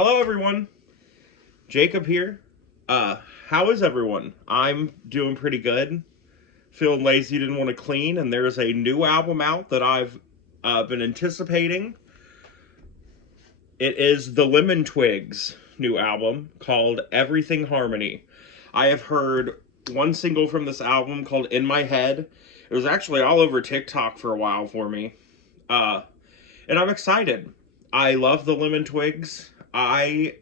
Hello, everyone. Jacob here. How is everyone? I'm doing pretty good. Feeling lazy, didn't want to clean, and there's a new album out that I've been anticipating. It is the Lemon Twigs' new album called Everything Harmony. I have heard one single from this album called In My Head. It was actually all over TikTok for a while for me. Uh, and I'm excited. I love the Lemon Twigs. I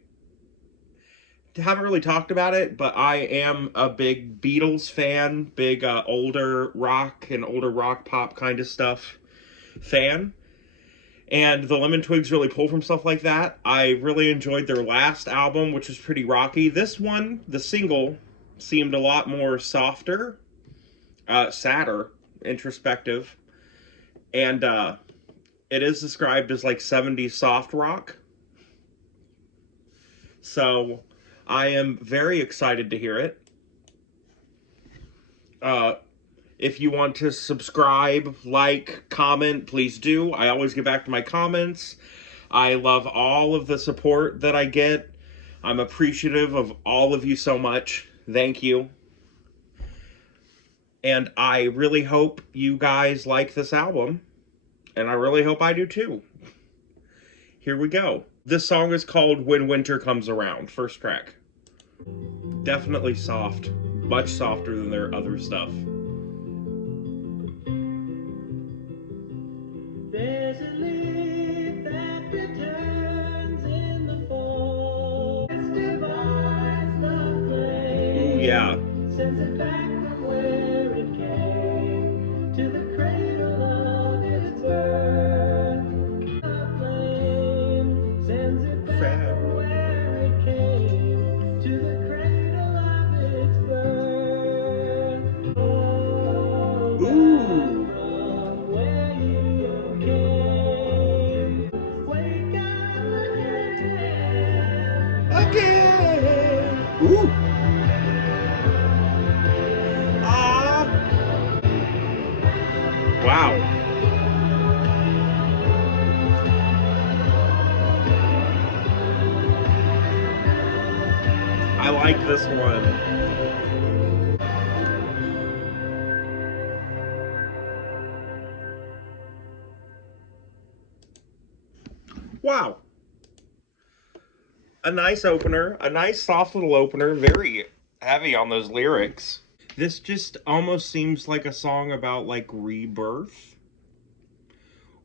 haven't really talked about it, but I am a big Beatles fan, big older rock and older rock pop kind of stuff fan. And the Lemon Twigs really pull from stuff like that. I really enjoyed their last album, which was pretty rocky. This one, the single, seemed a lot more softer, sadder, introspective. And it is described as like 70s soft rock. So I am very excited to hear it. Uh, If you want to subscribe, like, comment, please do. I always get back to my comments. I love all of the support that I get. I'm appreciative of all of you so much. Thank you. And I really hope you guys like this album. And I really hope I do too. Here we go. This song is called When Winter Comes Around, first track. Definitely soft. Much softer than their other stuff. There's a leaf that returns in the fall. It divides the flame. Ooh, yeah. Sends it back from where it came to the cradle of its birth. The flame sends it back from where it came to the cradle of its birth. Ooh. From where you came. Wake up Again. Ooh. Ah. Wow. I like this one. Wow. A nice opener. A nice soft little opener. Very heavy on those lyrics. This just almost seems like a song about like rebirth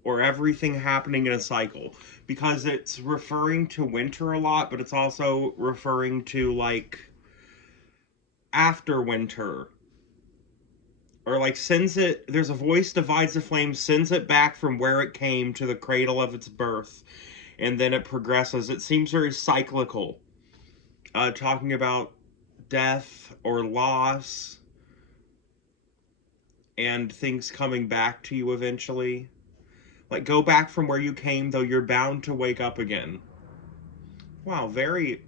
or everything happening in a cycle, because it's referring to winter a lot, but it's also referring to like after winter, or like sends it, there's a voice divides the flame, sends it back from where it came to the cradle of its birth, and then it progresses. It seems very cyclical, talking about death or loss and things coming back to you eventually. Like, go back from where you came, though you're bound to wake up again. Wow, very,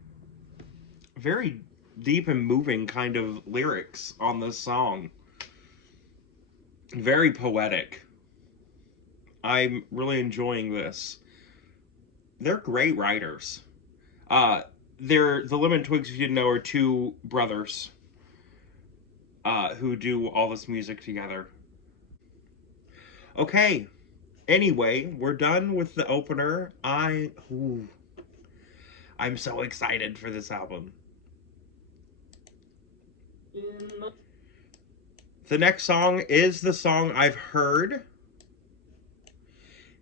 very deep and moving kind of lyrics on this song. Very poetic. I'm really enjoying this. They're great writers. They're the Lemon Twigs, if you didn't know, are two brothers who do all this music together. Okay. Anyway, we're done with the opener. I'm so excited for this album. The next song is the song I've heard.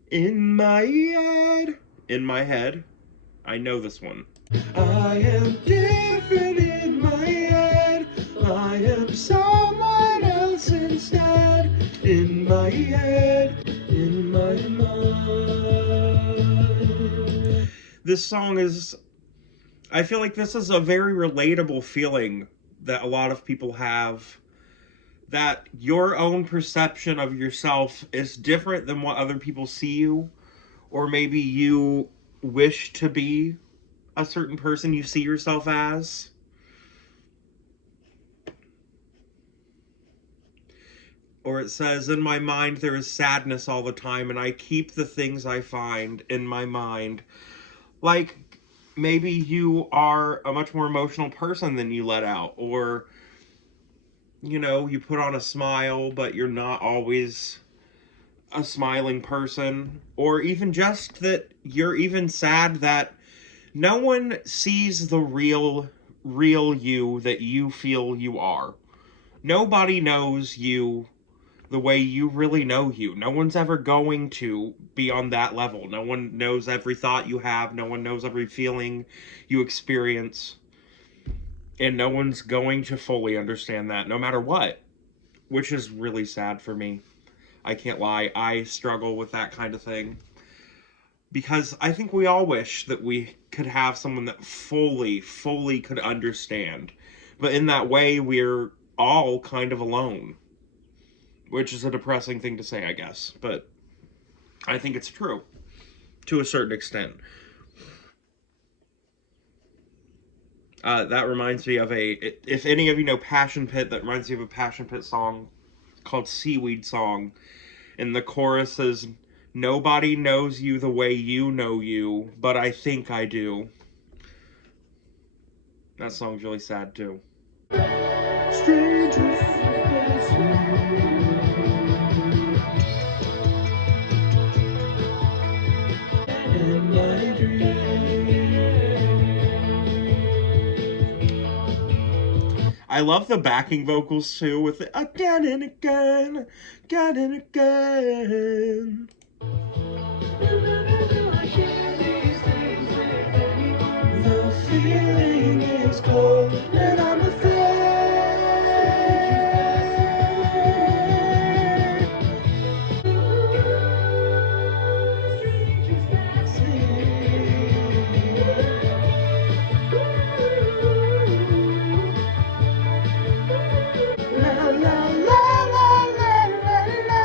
In my head. In my head. I know this one. I am different in my head. I am someone else instead. In my head. In my mind. This song is, I feel like this is a very relatable feeling that a lot of people have, that your own perception of yourself is different than what other people see you, or maybe you wish to be a certain person you see yourself as. Or it says, in my mind there is sadness all the time, and I keep the things I find in my mind. Like, maybe you are a much more emotional person than you let out, or you put on a smile but you're not always a smiling person, or even just that you're even sad that no one sees the real you that you feel you are. Nobody knows you the way you really know you. No one's ever going to be on that level. No one knows every thought you have. No one knows every feeling you experience. And no one's going to fully understand that no matter what, which is really sad for me. I can't lie. I struggle with that kind of thing because I think we all wish that we could have someone that fully could understand. But in that way, we're all kind of alone, which is a depressing thing to say, I guess. But I think it's true to a certain extent. That reminds me of if any of you know Passion Pit, that reminds me of a Passion Pit song called Seaweed Song. And the chorus is, "Nobody knows you the way you know you, but I think I do." That song's really sad too. Strangers in my I love the backing vocals too, with the again and again, again and again. The feeling is cold and I'm afraid. Strangers La la la la la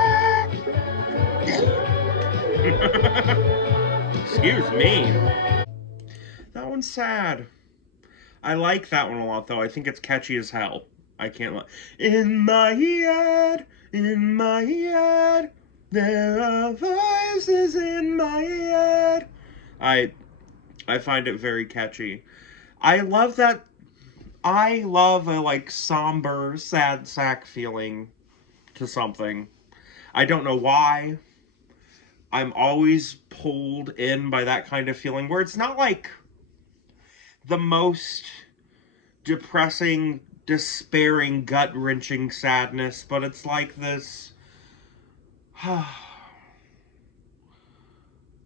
Excuse me. That one's sad. I like that one a lot though. I think it's catchy as hell. I can't lie. In my head, there are voices in my head. I I find it very catchy. I love that. I love a like somber, sad sack feeling to something. I don't know why. I'm always pulled in by that kind of feeling where it's not like the most depressing, despairing, gut wrenching sadness, but it's like this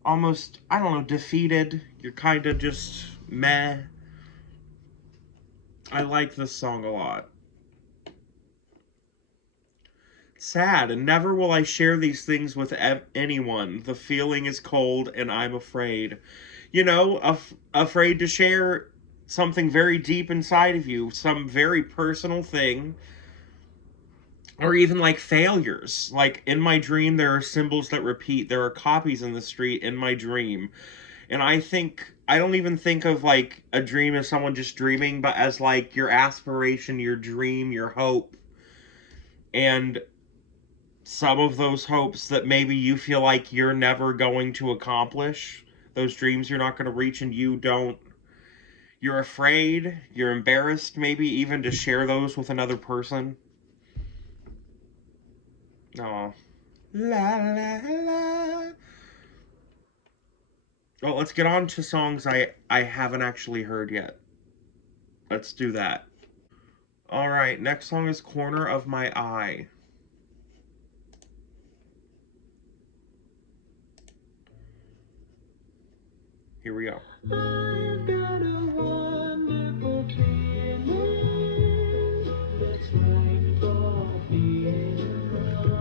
almost, I don't know, defeated. You're kind of just meh. I like this song a lot. Sad, and never will I share these things with anyone. The feeling is cold, and I'm afraid. Afraid to share something very deep inside of you, some very personal thing, or even like failures. Like in my dream, there are symbols that repeat. There are copies in the street in my dream. And I don't even think of like a dream as someone just dreaming, but as like your aspiration, your dream, your hope. And some of those hopes that maybe you feel like you're never going to accomplish, those dreams you're not going to reach, and you're afraid, you're embarrassed, maybe even to share those with another person. Oh. La la la. Well, let's get on to songs I haven't actually heard yet. Let's do that. All right, next song is Corner of My Eye. Here we go. I've got a wonderful feeling that's right for being wrong.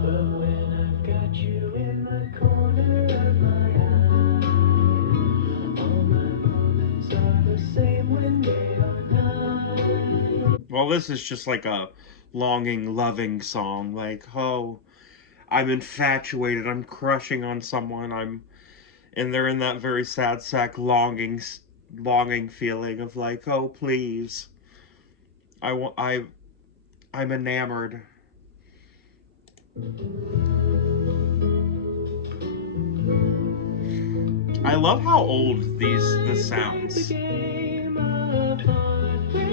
But when I've got you in the corner of my eye, all my moments are the same when day or night. Well, this is just like a longing, loving song. Like, oh, I'm infatuated. I'm crushing on someone. And they're in that very sad sack longing feeling of like, oh, please, I want, I'm enamored. I love how old this Life is a sounds. game of heartbreak.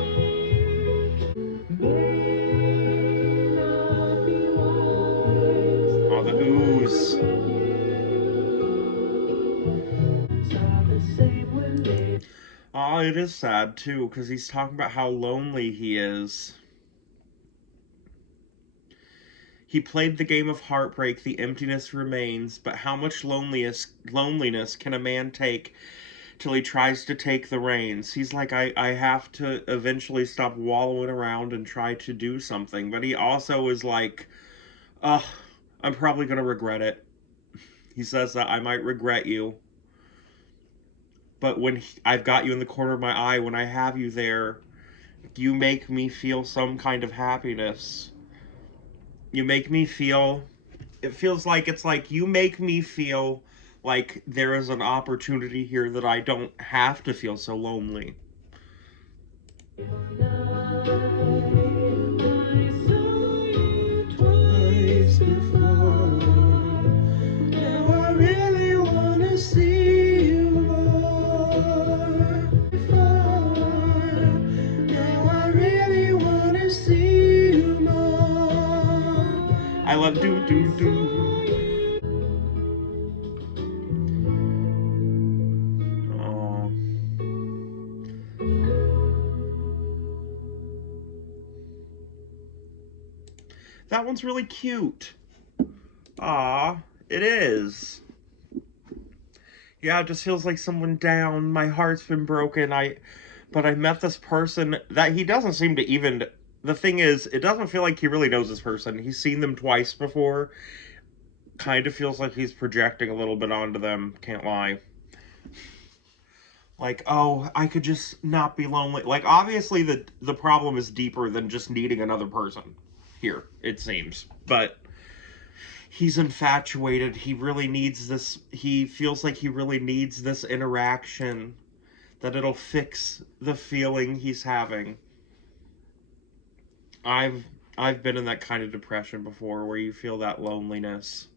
May not be wise, Oh, the but I ooze. regret you. Are the same when they Oh, it is sad too, because he's talking about how lonely he is. He played the game of heartbreak, the emptiness remains, but how much loneliness can a man take till he tries to take the reins? He's like, I have to eventually stop wallowing around and try to do something. But he also is like, ugh, I'm probably going to regret it. He says that I might regret you, but I've got you in the corner of my eye, when I have you there, you make me feel some kind of happiness. You make me feel, it feels like it's like you make me feel like there is an opportunity here that I don't have to feel so lonely. I saw you twice before. Now I really wanna see you more. Now I really wanna see you more. I love do do do. Oh, that one's really cute. Ah, it is. Yeah, it just feels like someone down. My heart's been broken. But I met this person that he doesn't seem to even. The thing is, it doesn't feel like he really knows this person. He's seen them twice before. Kind of feels like he's projecting a little bit onto them. Can't lie. Like, oh, I could just not be lonely. Like, obviously, the problem is deeper than just needing another person. Here, it seems, but he's infatuated. He really needs this. He feels like he really needs this interaction, that it'll fix the feeling he's having. I've I've been in that kind of depression before, where you feel that loneliness.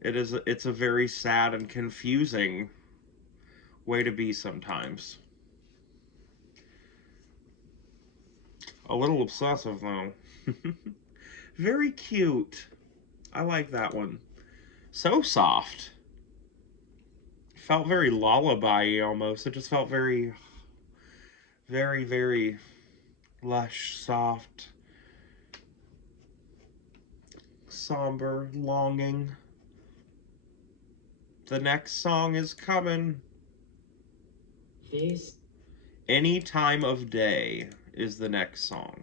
It's a very sad and confusing way to be sometimes. A little obsessive though. Very cute. I like that one. So soft. Felt very lullaby almost. It just felt very, very, very lush, soft, somber, longing. The next song is coming. This Any Time of Day is the next song.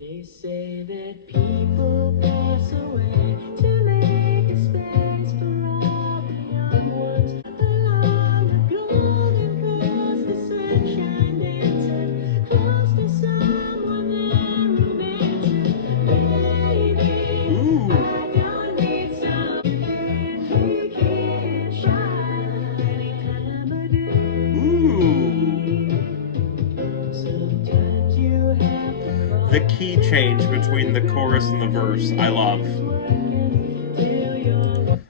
They say that people pass away to make a space for all the young ones. Along the golden coast, the sunshine dances close to someone there who mentioned, baby, Ooh. I don't need some we can shine any time of Ooh. day. Sometimes you have to The key change between the chorus and the verse, I love.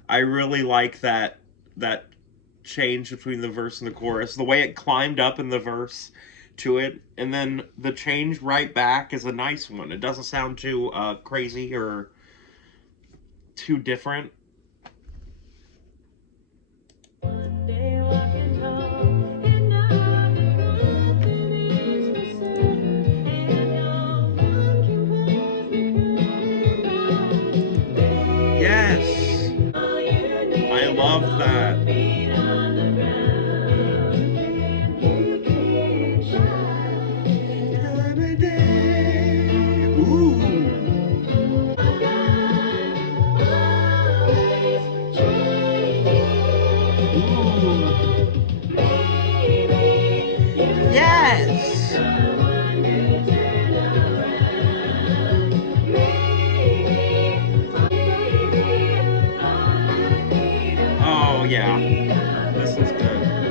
I really like that change between the verse and the chorus. The way it climbed up in the verse to it, and then the change right back is a nice one. It doesn't sound too crazy or too different. Yes, I love that. Time of day. Ooh. Ooh. Yes. Oh yeah. This is good.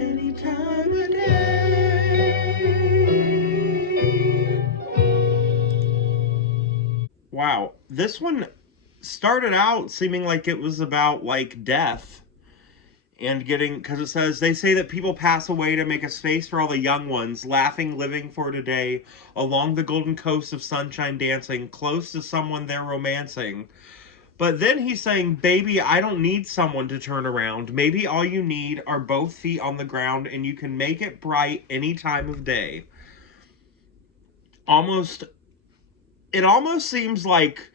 Any time of day. Wow. This one, started out seeming like it was about like death and getting, because it says they say that people pass away to make a space for all the young ones, laughing, living for today, along the golden coast of sunshine dancing, close to someone they're romancing. But then he's saying, baby, I don't need someone to turn around. Maybe all you need are both feet on the ground and you can make it bright any time of day. Almost, it almost seems like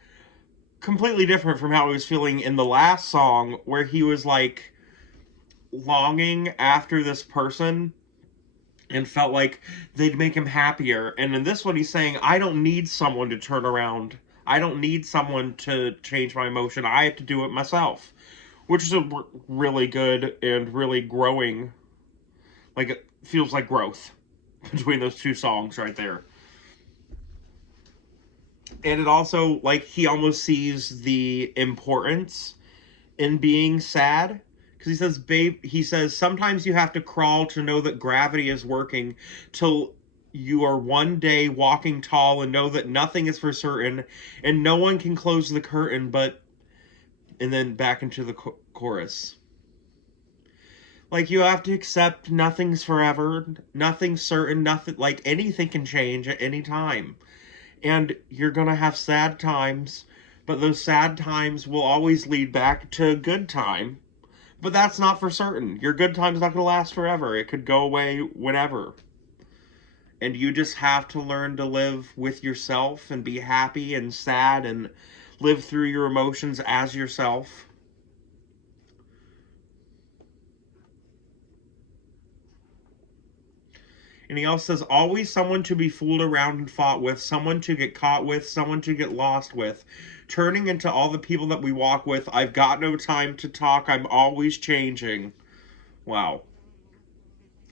completely different from how he was feeling in the last song, where he was like longing after this person and felt like they'd make him happier. And in this one, he's saying, I don't need someone to turn around. I don't need someone to change my emotion. I have to do it myself. Which is a really good and really growing, like, it feels like growth between those two songs right there. And it also, like, he almost sees the importance in being sad, because he says, babe, he says, sometimes you have to crawl to know that gravity is working, till you are one day walking tall and know that nothing is for certain and no one can close the curtain. But, and then back into the chorus, like, you have to accept nothing's forever, nothing's certain, nothing, like, anything can change at any time. And you're gonna have sad times, but those sad times will always lead back to a good time. But that's not for certain. Your good time's not gonna last forever. It could go away whenever. And you just have to learn to live with yourself and be happy and sad and live through your emotions as yourself. And he also says, always someone to be fooled around and fought with, someone to get caught with, someone to get lost with. Turning into all the people that we walk with, I've got no time to talk, I'm always changing. Wow.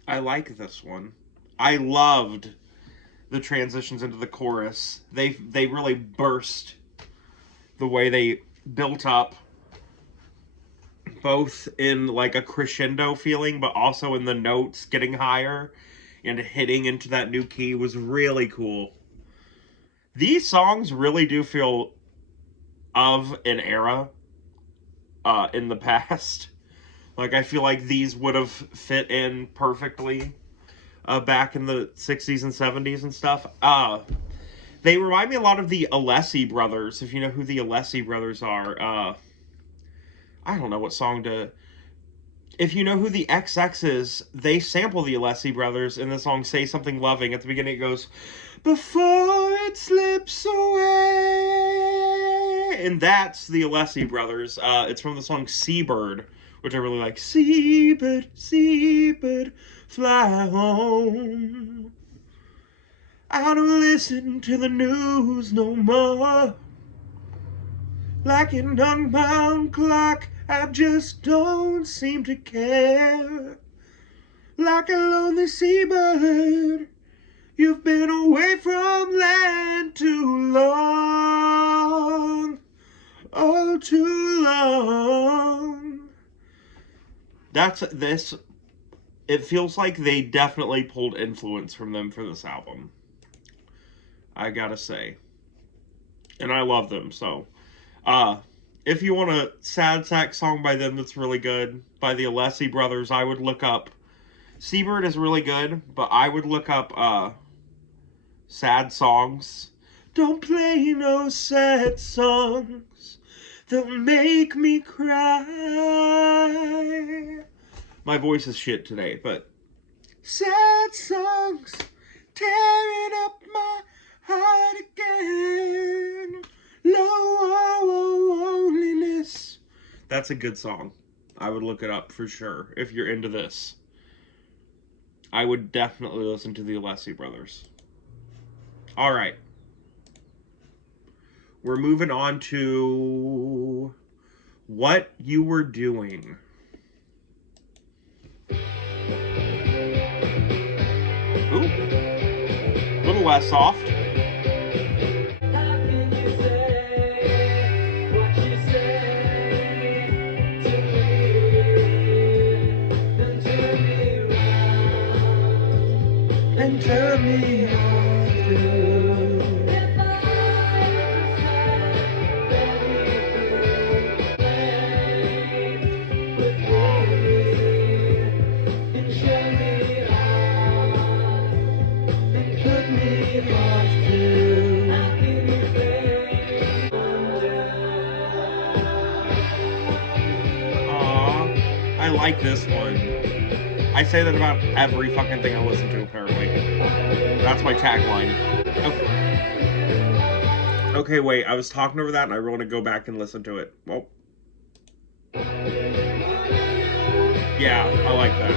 I like this one. I loved the transitions into the chorus. They really burst the way they built up, both in like a crescendo feeling, but also in the notes getting higher and hitting into that new key was really cool. These songs really do feel of an era in the past. Like, I feel like these would have fit in perfectly back in the 60s and 70s and stuff. They remind me a lot of the Alessi brothers, if you know who the Alessi brothers are. I don't know what song to... If you know who the XX is, they sample the Alessi brothers in the song Say Something Loving. At the beginning it goes, before it slips away. And that's the Alessi brothers. It's from the song Seabird, which I really like. Seabird, seabird, fly home. I don't listen to the news no more. Like an unbound clock, I just don't seem to care. Like a lonely seabird, you've been away from land too long. Oh, too long. That's this. It feels like they definitely pulled influence from them for this album. I gotta say. And I love them, so. If you want a sad sack song by them that's really good, by the Alessi brothers, I would look up... Seabird is really good, but I would look up, sad songs. Don't play no sad songs, they'll make me cry. My voice is shit today, but... Sad songs, tearing up my heart again. Loneliness. That's a good song. I would look it up for sure if you're into this. I would definitely listen to the Alessi brothers. All right. We're moving on to What You Were Doing. Ooh. A little less soft. And tell me what to do. I like this one. I say that about every fucking thing I listen to, apparently. That's my tagline. Okay, okay, wait. I was talking over that and I want to go back and listen to it. Well, yeah, I like that.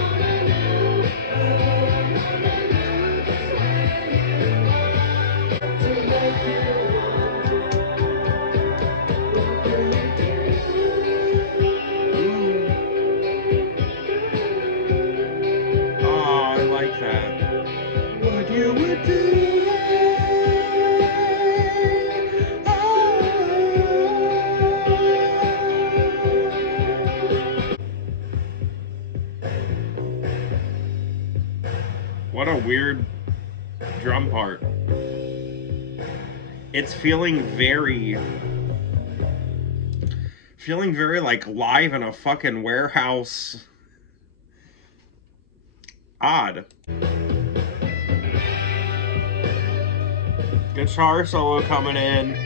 Ooh. Oh, I like that. What you would do. What a weird drum part. It's feeling very like live in a fucking warehouse. Odd. Guitar solo coming in.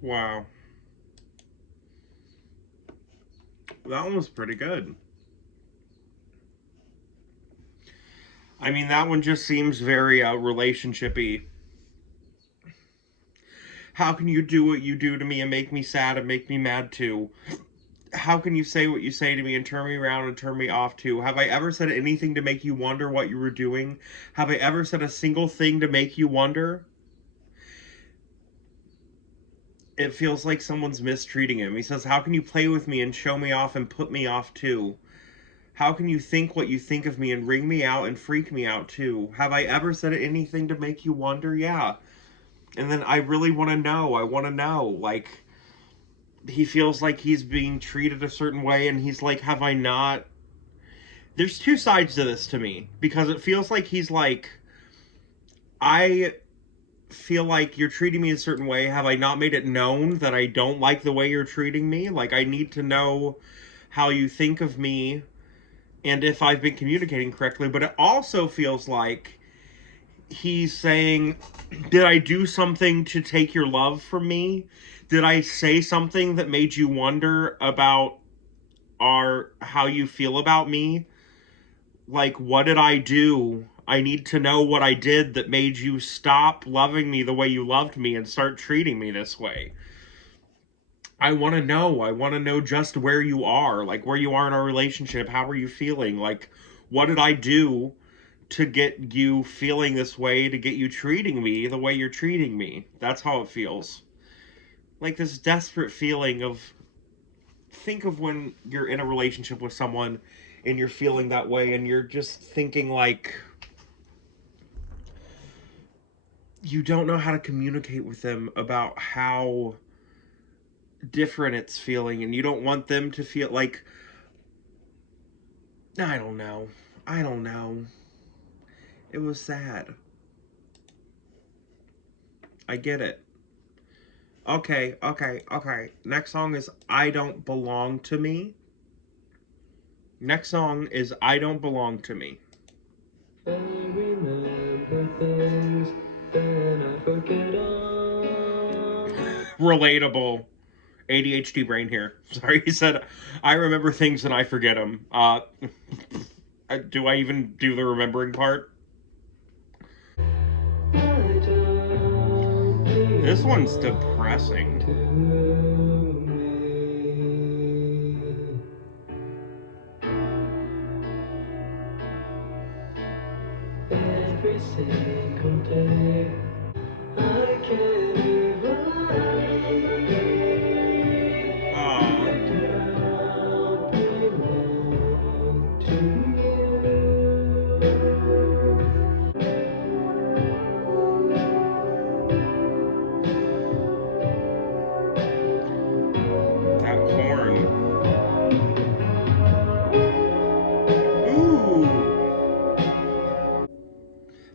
Wow. That one was pretty good. I mean, that one just seems very relationshipy. How can you do what you do to me and make me sad and make me mad too? How can you say what you say to me and turn me around and turn me off too? Have I ever said anything to make you wonder what you were doing? Have I ever said a single thing to make you wonder? It feels like someone's mistreating him. He says, how can you play with me and show me off and put me off too? How can you think what you think of me and ring me out and freak me out too? Have I ever said anything to make you wonder? Yeah. And then I really want to know. I want to know. Like, he feels like he's being treated a certain way, and he's like, have I not? There's two sides to this to me, because it feels like he's like, I feel like you're treating me a certain way. Have I not made it known that I don't like the way you're treating me? Like, I need to know how you think of me and if I've been communicating correctly. But it also feels like he's saying, did I do something to take your love from me? Did I say something that made you wonder about our how you feel about me? Like, what did I do? I need to know what I did that made you stop loving me the way you loved me and start treating me this way. I want to know. I want to know just where you are, like where you are in our relationship. How are you feeling? Like, what did I do to get you feeling this way, to get you treating me the way you're treating me? That's how it feels. Like this desperate feeling of, think of when you're in a relationship with someone and you're feeling that way and you're just thinking like you don't know how to communicate with them about how different it's feeling, and you don't want them to feel like, I don't know. I don't know. It was sad. I get it. Okay, okay, okay. Next song is I Don't Belong to Me. Next song is I Don't Belong to Me. I remember things, then I forget all. Relatable. ADHD brain here. Sorry, he said, I remember things and I forget them. Do I even do the remembering part? I don't This one's belong depressing. to me. Every single day, I can't even lie. Aw, I don't belong to that horn. Ooh,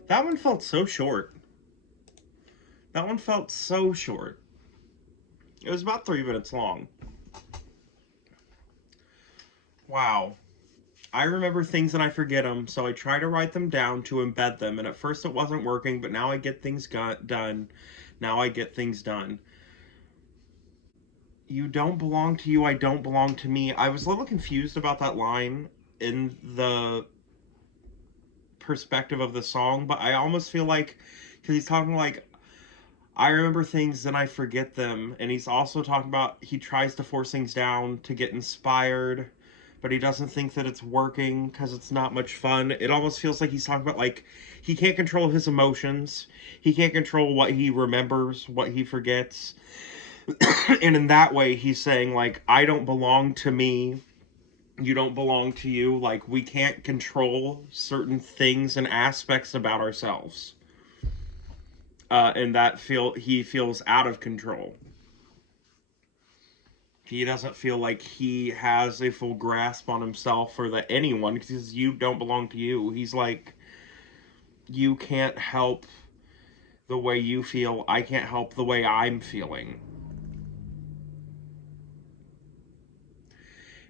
that one felt so short. That one felt so short. It was about 3 minutes long. Wow. I remember things and I forget them, so I try to write them down to embed them. And at first it wasn't working, but now I get things done. Now I get things done. You don't belong to you, I don't belong to me. I was a little confused about that line in the perspective of the song, but I almost feel like because he's talking like I remember things then I forget them, and he's also talking about he tries to force things down to get inspired, but he doesn't think that it's working because it's not much fun. It almost feels like he's talking about like he can't control his emotions, he can't control what he remembers, what he forgets, and in that way he's saying like I don't belong to me, you don't belong to you. Like we can't control certain things and aspects about ourselves, and that feel he feels out of control. He doesn't feel like he has a full grasp on himself or that anyone because you don't belong to you. He's like you can't help the way you feel. I can't help the way I'm feeling.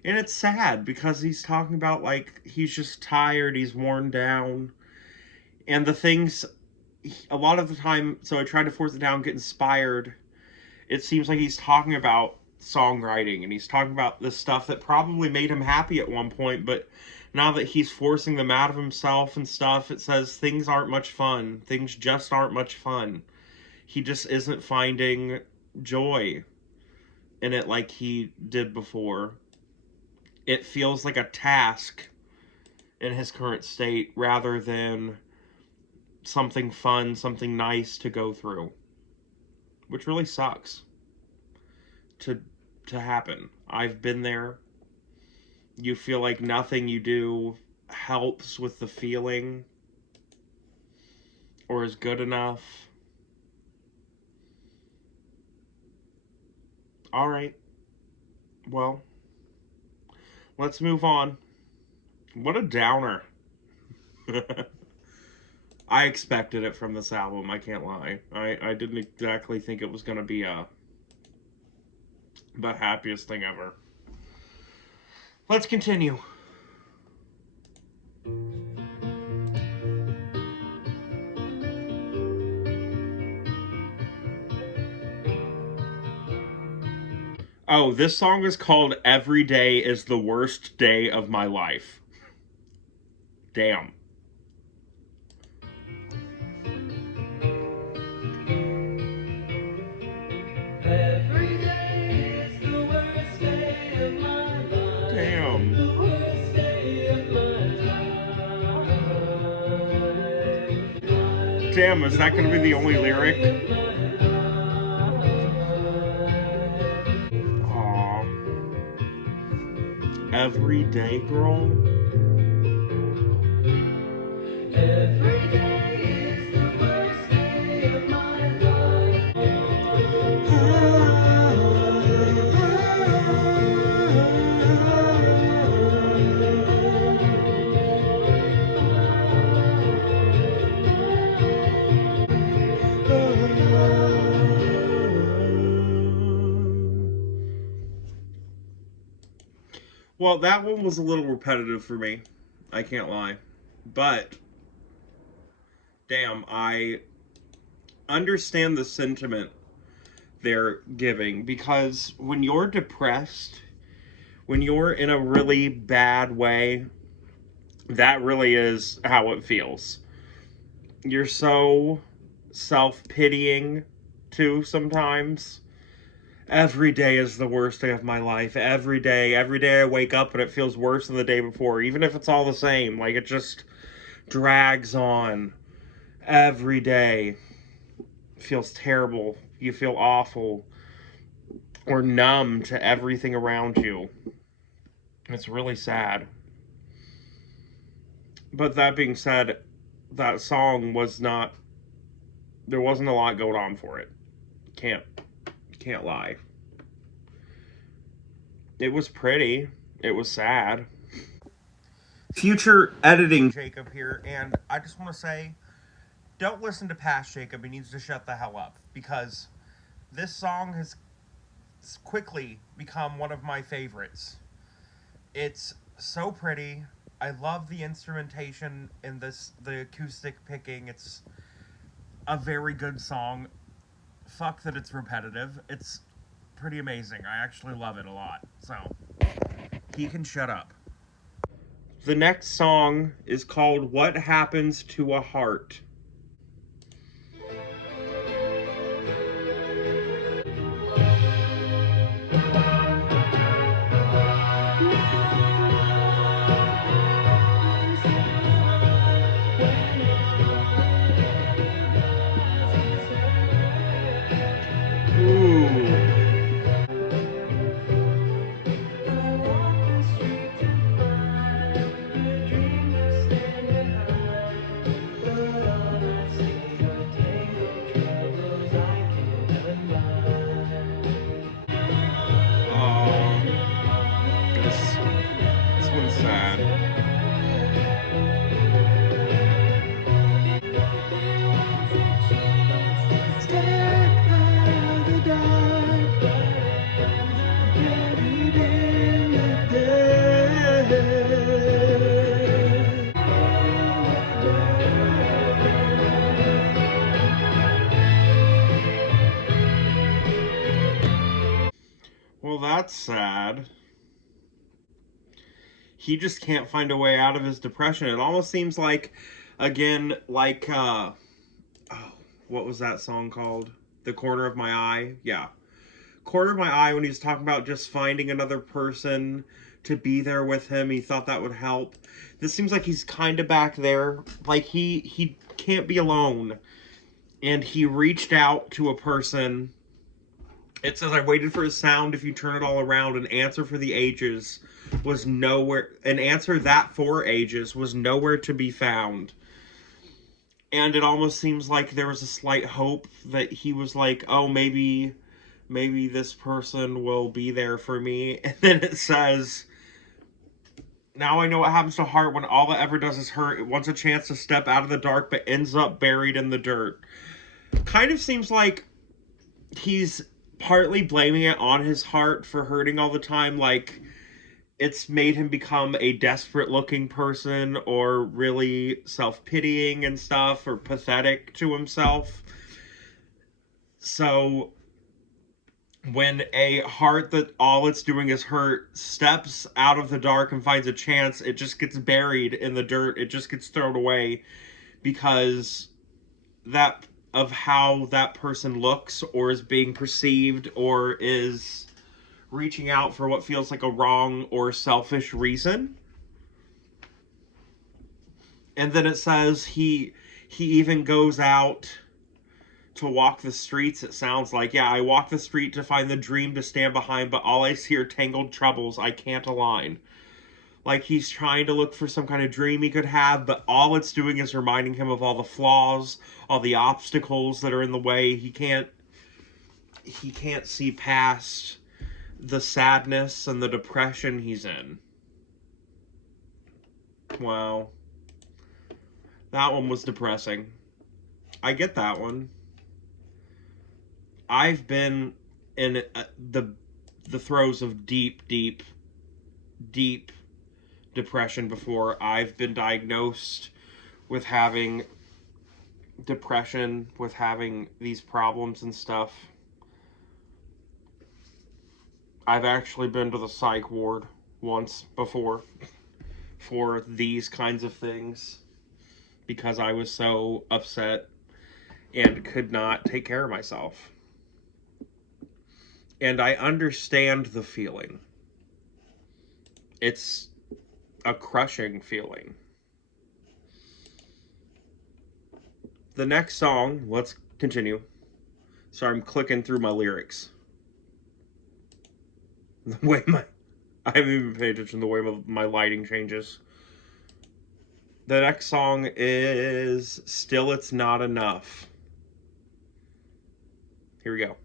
And it's sad because he's talking about like he's just tired, he's worn down, and the things a lot of the time, so I try to force it down, get inspired. It seems like he's talking about songwriting and he's talking about the stuff that probably made him happy at one point, but now that he's forcing them out of himself and stuff, it says things aren't much fun. Things just aren't much fun. He just isn't finding joy in it like he did before. It feels like a task in his current state rather than something fun, something nice to go through, which really sucks to to happen. I've been there. You feel like nothing you do helps with the feeling or is good enough. All right. Well, let's move on. What a downer. I expected it from this album, I can't lie. I didn't exactly think it was going to be the happiest thing ever. Let's continue. Oh, this song is called Every Day is the Worst Day of My Life. Damn. Every day is the worst day of my life. Damn. The worst day of my life. Damn, is that going to be the only lyric? Aw. Every day, girl. Every day is the worst day of my Well, that one was a little repetitive for me. I can't lie. But, damn, I understand the sentiment they're giving because when you're depressed, when you're in a really bad way, that really is how it feels. You're so self pitying, too, sometimes. Every day is the worst day of my life. Every day I wake up and it feels worse than the day before, even if it's all the same. Like it just drags on. Every day feels terrible. You feel awful or numb to everything around you. It's really sad. But that being said, that song was not. There wasn't a lot going on for it. Can't can't lie. It was pretty. It was sad. Future editing Jacob here, and I just want to say, don't listen to past Jacob. He needs to shut the hell up because this song has quickly become one of my favorites. It's so pretty. I love the instrumentation in this, the acoustic picking. It's a very good song. Fuck that it's repetitive. It's pretty amazing. I actually love it a lot. So, he can shut up. The next song is called What Happens to a Heart. Ooh. Oh, this one's sad. Step out of the dark, buried in the Well, that's sad. He just can't find a way out of his depression. It almost seems like, again, like, oh, what was that song called? The Corner of My Eye? Yeah. Corner of My Eye, when he was talking about just finding another person to be there with him, he thought that would help. This seems like he's kind of back there. Like, he can't be alone. And he reached out to a person. It says, I waited for a sound if you turn it all around. An answer for the ages was nowhere. An answer that for ages was nowhere to be found. And it almost seems like there was a slight hope that he was like, oh, maybe this person will be there for me. And then it says, now I know what happens to heart when all it ever does is hurt. It wants a chance to step out of the dark, but ends up buried in the dirt. Kind of seems like he's partly blaming it on his heart for hurting all the time. Like, it's made him become a desperate looking person or really self pitying and stuff or pathetic to himself. So when a heart that all it's doing is hurt steps out of the dark and finds a chance, it just gets buried in the dirt. It just gets thrown away because that of how that person looks or is being perceived or is reaching out for what feels like a wrong or selfish reason. And then it says he even goes out to walk the streets. It sounds like, yeah, I walk the street to find the dream to stand behind, but all I see are tangled troubles I can't align. Like he's trying to look for some kind of dream he could have, but all it's doing is reminding him of all the flaws, all the obstacles that are in the way. He can't see past the sadness and the depression he's in. Wow. That one was depressing. I get that one. I've been in the throes of deep depression before. I've been diagnosed with having depression, with having these problems and stuff. I've actually been to the psych ward once before for these kinds of things because I was so upset and could not take care of myself. And I understand the feeling. It's a crushing feeling. The next song, let's continue. Sorry, I'm clicking through my lyrics. The way I haven't even paid attention to the way my lighting changes. The next song is Still It's Not Enough. Here we go.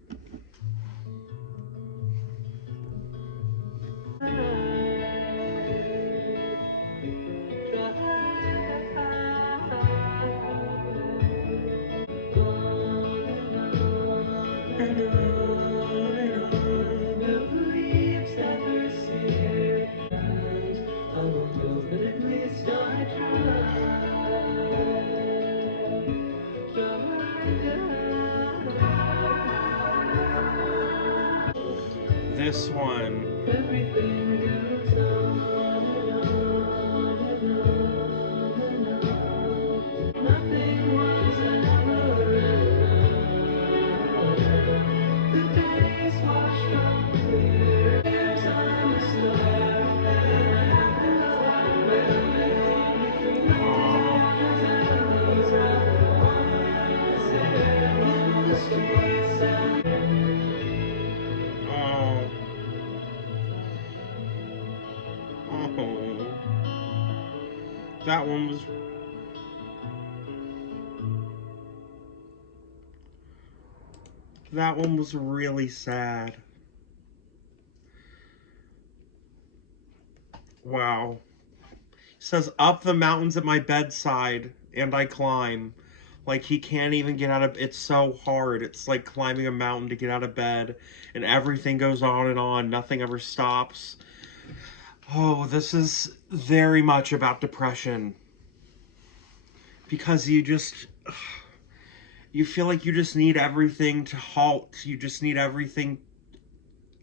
this one. Everything goes on and on and on and on. Nothing was ever enough. The days wash from clear. There's on the star. Oh, oh, that one was that one was really sad. Wow. It says up the mountains at my bedside and I climb. Like he can't even get out of it's so hard. It's like climbing a mountain to get out of bed and everything goes on and on. Nothing ever stops. Oh, this is very much about depression because you feel like you just need everything to halt. You just need everything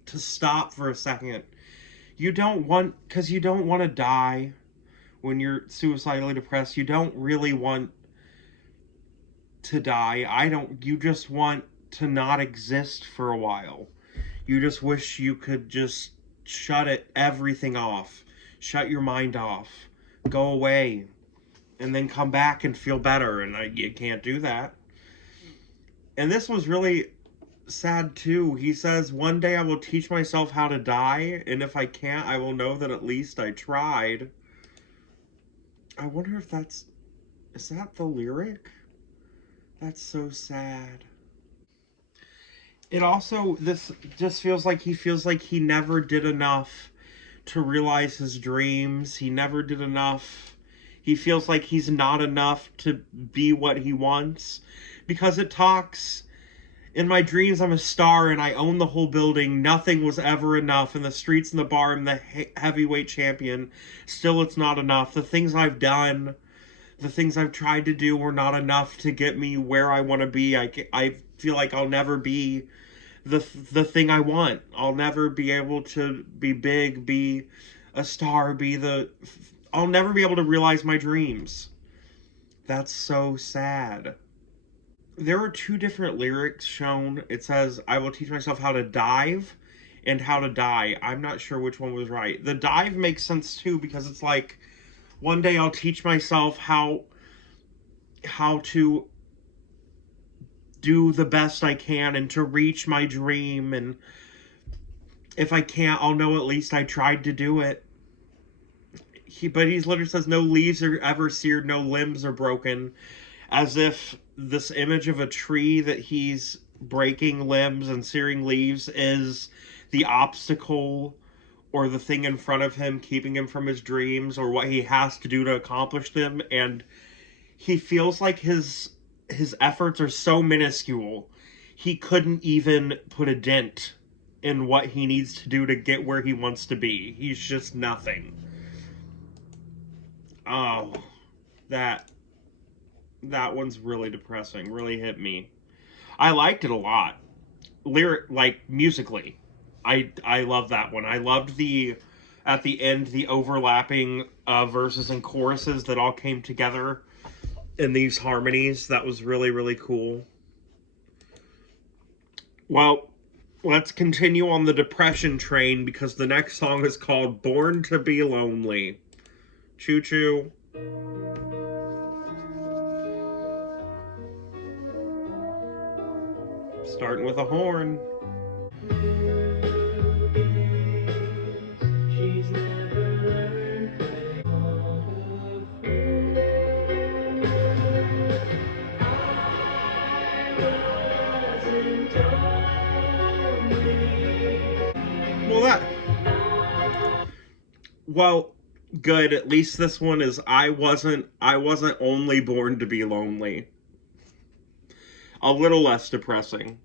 to stop for a second. You don't want cuz you don't want to die when you're suicidally depressed. You don't really want to die. I don't you just want to not exist for a while. You just wish you could just shut it everything off. Shut your mind off. Go away and then come back and feel better and you can't do that. And this was really sad too. He says, "One day I will teach myself how to die, and if I can't, I will know that at least I tried." I wonder if that's is that the lyric? That's so sad. It also this just feels like he never did enough to realize his dreams. He never did enough. He feels like he's not enough to be what he wants because it talks in my dreams I'm a star and I own the whole building. Nothing was ever enough. In the streets and the bar I'm the heavyweight champion. Still it's not enough. The things I've done, the things I've tried to do were not enough to get me where I want to be. I feel like I'll never be the thing I want. I'll never be able to be big, be a star, be the I'll never be able to realize my dreams. That's so sad. There were two different lyrics shown. It says, "I will teach myself how to dive and how to die." I'm not sure which one was right. The dive makes sense too because it's like one day I'll teach myself how to do the best I can and to reach my dream, and if I can't, I'll know at least I tried to do it. But he literally says no leaves are ever seared, no limbs are broken, as if this image of a tree that he's breaking limbs and searing leaves is the obstacle or the thing in front of him keeping him from his dreams or what he has to do to accomplish them. And he feels like his efforts are so minuscule he couldn't even put a dent in what he needs to do to get where he wants to be. He's just nothing. Oh, that that one's really depressing. Really hit me. I liked it a lot. Lyric like musically. I love that one. I loved the at the end the overlapping verses and choruses that all came together in these harmonies. That was really really cool. Well, let's continue on the depression train because the next song is called "Born to Be Lonely." Choo choo. Starting with a horn. She's never learned. Well, that well, good. At least this one is I wasn't only born to be lonely. A little less depressing.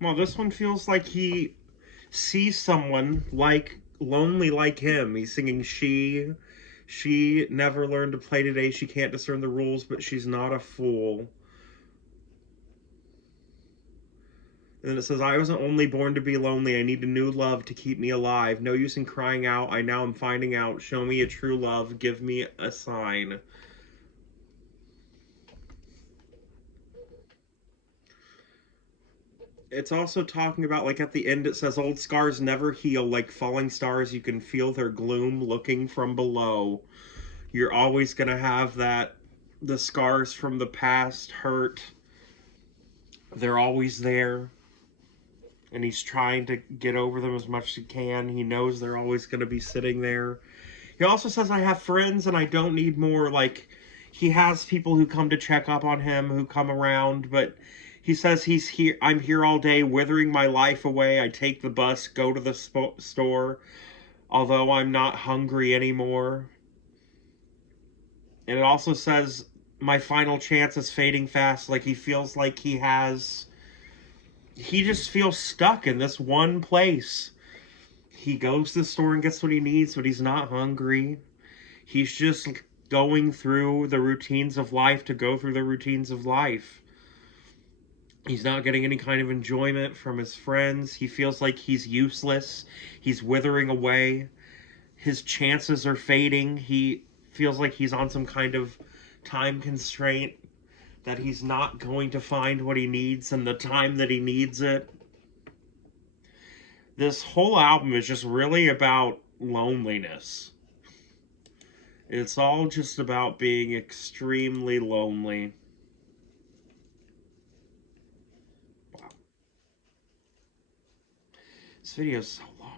Well, this one feels like he sees someone like lonely like him. He's singing she never learned to play today. She can't discern the rules, but she's not a fool. And then it says, I wasn't only born to be lonely. I need a new love to keep me alive. No use in crying out. I now am finding out. Show me a true love. Give me a sign. It's also talking about, like, at the end, it says, old scars never heal. Like falling stars, you can feel their gloom looking from below. You're always going to have that. The scars from the past hurt. They're always there. And he's trying to get over them as much as he can. He knows they're always going to be sitting there. He also says, I have friends and I don't need more. Like, he has people who come to check up on him, who come around, but he says he's here. I'm here all day, withering my life away. I take the bus, go to the store, although I'm not hungry anymore. And it also says, my final chance is fading fast. Like, he feels like he just feels stuck in this one place. He goes to the store and gets what he needs, but he's not hungry. He's just going through the routines of life to go through the routines of life. He's not getting any kind of enjoyment from his friends. He feels like he's useless. He's withering away. His chances are fading. He feels like he's on some kind of time constraint, that he's not going to find what he needs in the time that he needs it. This whole album is just really about loneliness. It's all just about being extremely lonely. Wow. This video is so long.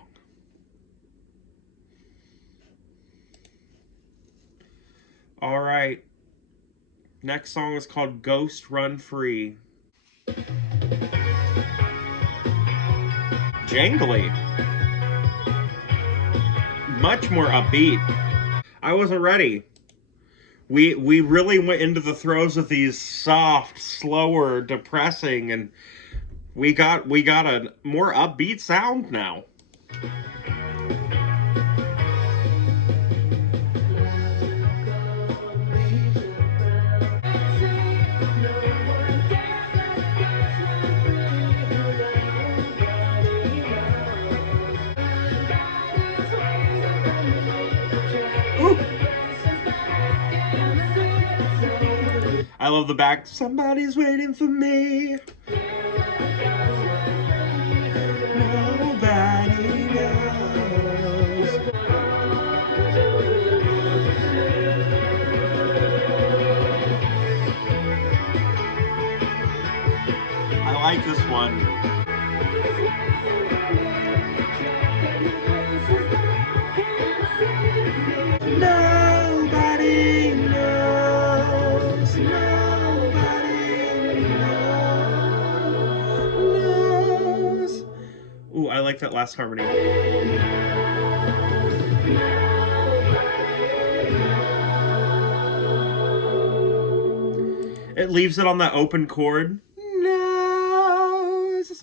Alright. Next song is called Ghost Run Free. Jangly. Much more upbeat. I wasn't ready. We really went into the throes of these soft, slower, depressing, and we got a more upbeat sound now. Ooh. I love the back. Somebody's waiting for me. Nobody knows. I like this one. Nobody knows. Nobody knows. Ooh, I like that last harmony. It leaves it on that open chord. Knows.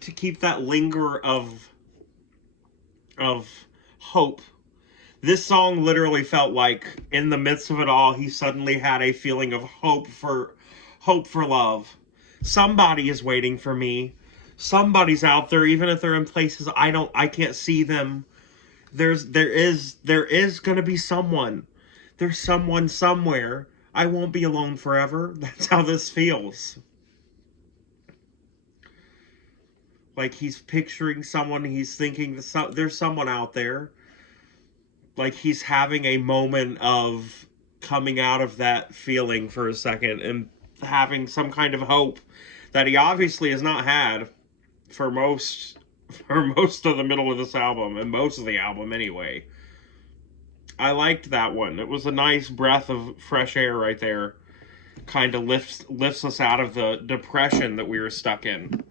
To keep that linger of hope. This song literally felt like in the midst of it all, he suddenly had a feeling of hope for love. Somebody is waiting for me. Somebody's out there, even if they're in places I can't see them. There is gonna be someone. There's someone somewhere. I won't be alone forever. That's how this feels. Like he's picturing someone, he's thinking there's someone out there. Like he's having a moment of coming out of that feeling for a second and having some kind of hope that he obviously has not had for most of the middle of this album and most of the album anyway. I liked that one. It was a nice breath of fresh air right there. Kind of lifts us out of the depression that we were stuck in.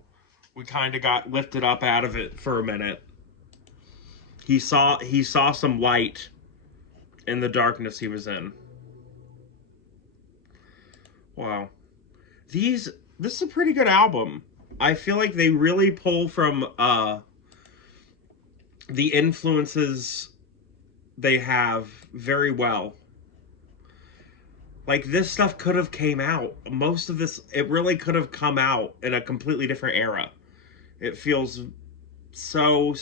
We kind of got lifted up out of it for a minute. He saw some light in the darkness he was in. Wow. This is a pretty good album. I feel like they really pull from the influences they have very well. Like this stuff could have came out. Most of this, it really could have come out in a completely different era. It feels so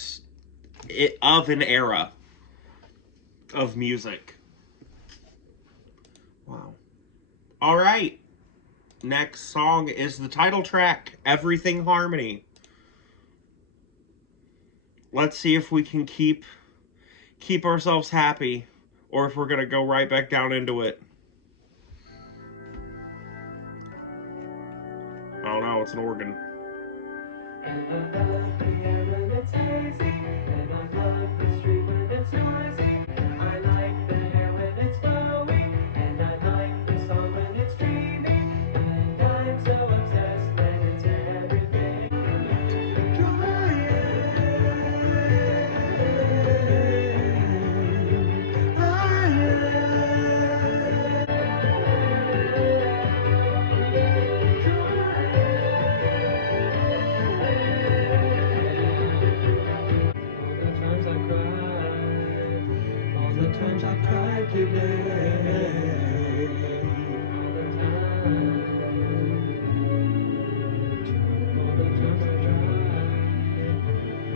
of an era of music. Wow. All right. Next song is the title track, Everything Harmony. Let's see if we can keep ourselves happy or if we're going to go right back down into it. Oh no, it's an organ. And I love the air when it's hazy, and I love the street when it's noisy. I like the hair when it's flowy, and I like the song when it's dreamy. And I'm so obsessed when it's everything. All the times I cried today. All the times I cried.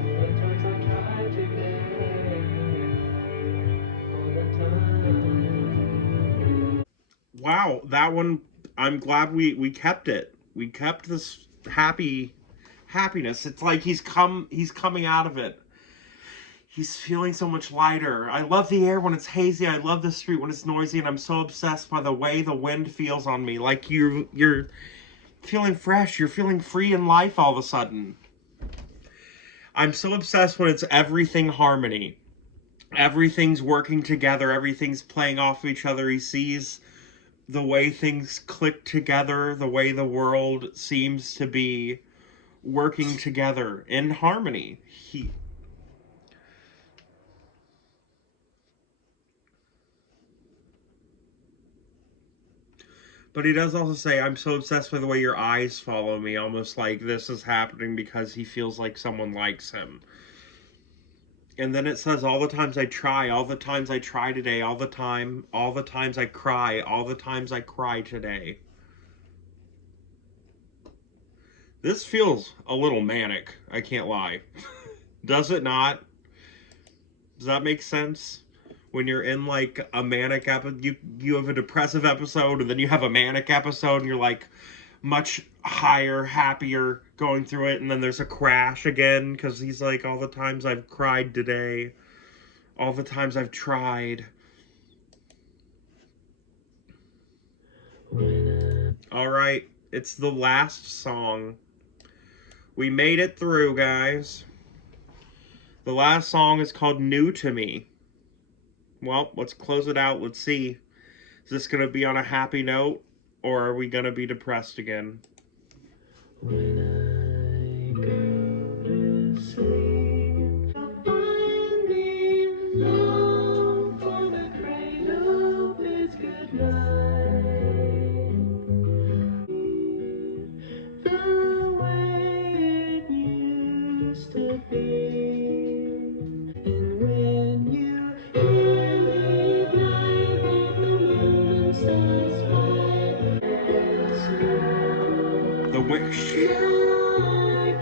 All the times I cried today. All the time. Wow, that one, I'm glad we kept it. We kept this happiness. It's like he's coming out of it. He's feeling so much lighter. I love the air when it's hazy. I love the street when it's noisy, and I'm so obsessed by the way the wind feels on me. Like you're feeling fresh. You're feeling free in life all of a sudden. I'm so obsessed when it's everything harmony. Everything's working together. Everything's playing off of each other. He sees the way things click together, the way the world seems to be working together in harmony. But he does also say, I'm so obsessed with the way your eyes follow me, almost like this is happening because he feels like someone likes him. And then it says, all the times I try, all the times I try today, all the times I cry, all the times I cry today. This feels a little manic, I can't lie. Does it not? Does that make sense? When you're in like a manic episode, you have a depressive episode, and then you have a manic episode, and you're like much higher, happier going through it, and then there's a crash again because he's like, all the times I've cried today, all the times I've tried. All right, it's the last song. We made it through, guys. The last song is called New to Me. Well, let's close it out. Let's see. Is this going to be on a happy note, or are we going to be depressed again? When I go to sleep, I'll find me love for the cradle is good night. The way it used to be. And when you hear midnight on the moon and stars fly, The Wish. I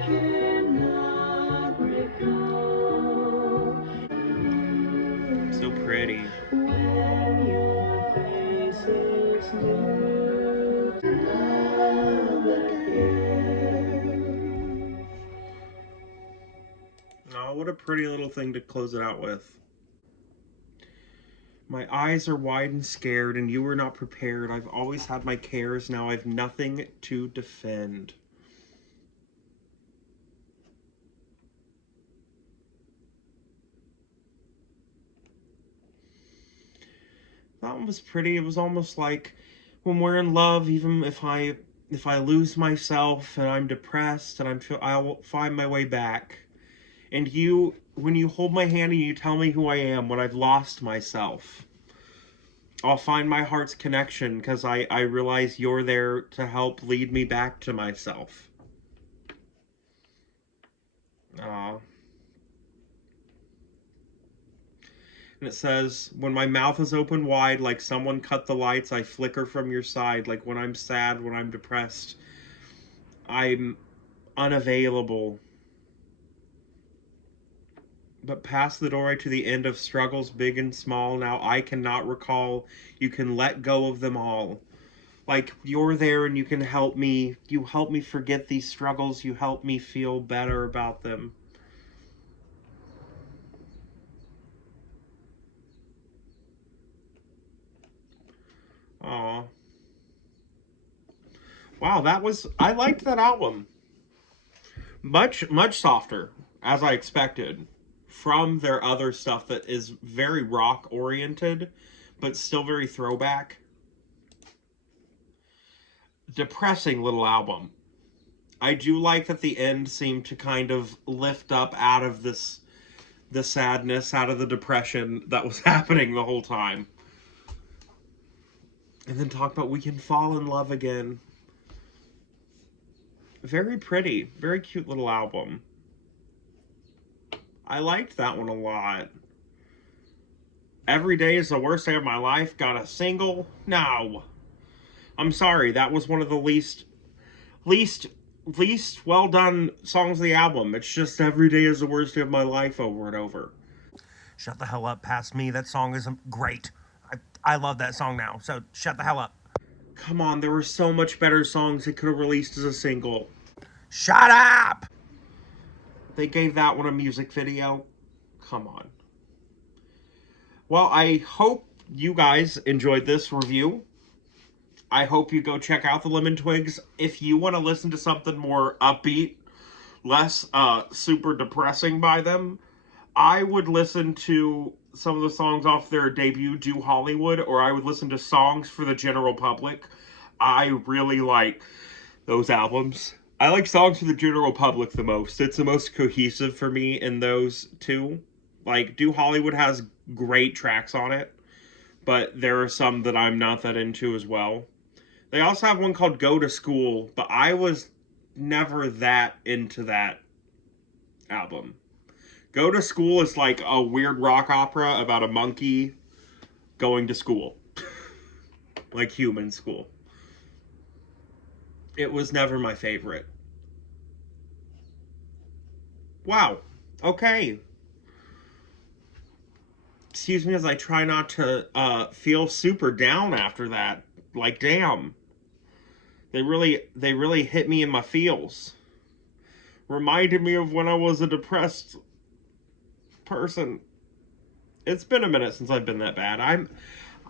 cannot recall So pretty. when your face is new to love again. Oh, what a pretty little thing to close it out with. My eyes are wide and scared, and you were not prepared. I've always had my cares, now I've nothing to defend. That one was pretty. It was almost like when we're in love, even if I lose myself and I'm depressed and I'll find my way back. And you, when you hold my hand and you tell me who I am when I've lost myself, I'll find my heart's connection because I realize you're there to help lead me back to myself. Aw. And it says, when my mouth is open wide, like someone cut the lights, I flicker from your side. Like when I'm sad, when I'm depressed, I'm unavailable. But past the doorway to the end of struggles big and small, now I cannot recall. You can let go of them all. Like you're there and you can help me. You help me forget these struggles. You help me feel better about them. Aw. Wow, I liked that album. Much softer, as I expected, from their other stuff that is very rock oriented, but still very throwback. Depressing little album. I do like that the end seemed to kind of lift up out of the sadness, out of the depression that was happening the whole time. And then talk about we can fall in love again. Very pretty, very cute little album. I liked that one a lot. Every Day is the Worst Day of My Life got a single. No. I'm sorry, that was one of the least least well done songs of the album. It's just Every Day is the Worst Day of My Life over and over. Shut the hell up past me. That song is great. I love that song now, so shut the hell up. Come on, there were so much better songs it could have released as a single. Shut up! They gave that one a music video. Come on. Well, I hope you guys enjoyed this review. I hope you go check out the Lemon Twigs. If you want to listen to something more upbeat, less super depressing by them, I would listen to some of the songs off their debut, Do Hollywood, or I would listen to Songs for the General Public. I really like those albums. I like Songs for the General Public the most. It's the most cohesive for me in those two. Like, Do Hollywood has great tracks on it, but there are some that I'm not that into as well. They also have one called Go to School, but I was never that into that album. Go to School is like a weird rock opera about a monkey going to school. Like human school. It was never my favorite. Wow. Okay. Excuse me as I try not to feel super down after that. Like damn. They really hit me in my feels. Reminded me of when I was a depressed person. It's been a minute since I've been that bad.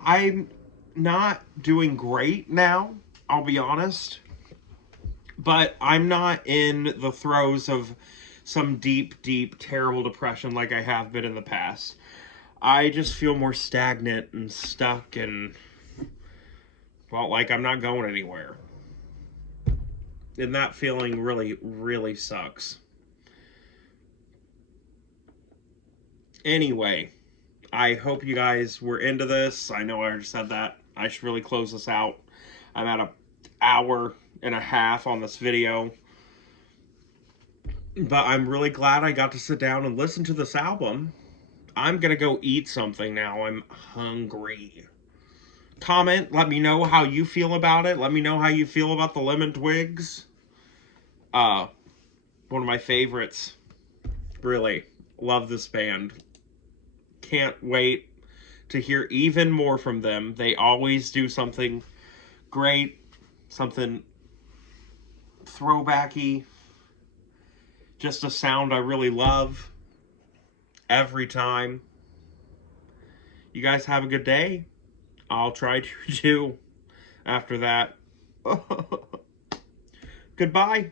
I'm not doing great now, I'll be honest. But I'm not in the throes of some deep, terrible depression like I have been in the past. I just feel more stagnant and stuck and, well, like I'm not going anywhere. And that feeling really sucks. Anyway, I hope you guys were into this. I know I already said that. I should really close this out. I'm at an hour and a half on this video. But I'm really glad I got to sit down and listen to this album. I'm gonna go eat something now. I'm hungry. Comment, let me know how you feel about it. Let me know how you feel about the Lemon Twigs. Uh, One of my favorites. Really. Love this band. Can't wait to hear even more from them. They always do something great, something throwbacky, just a sound I really love every time. You guys have a good day. I'll try to do after that. Goodbye.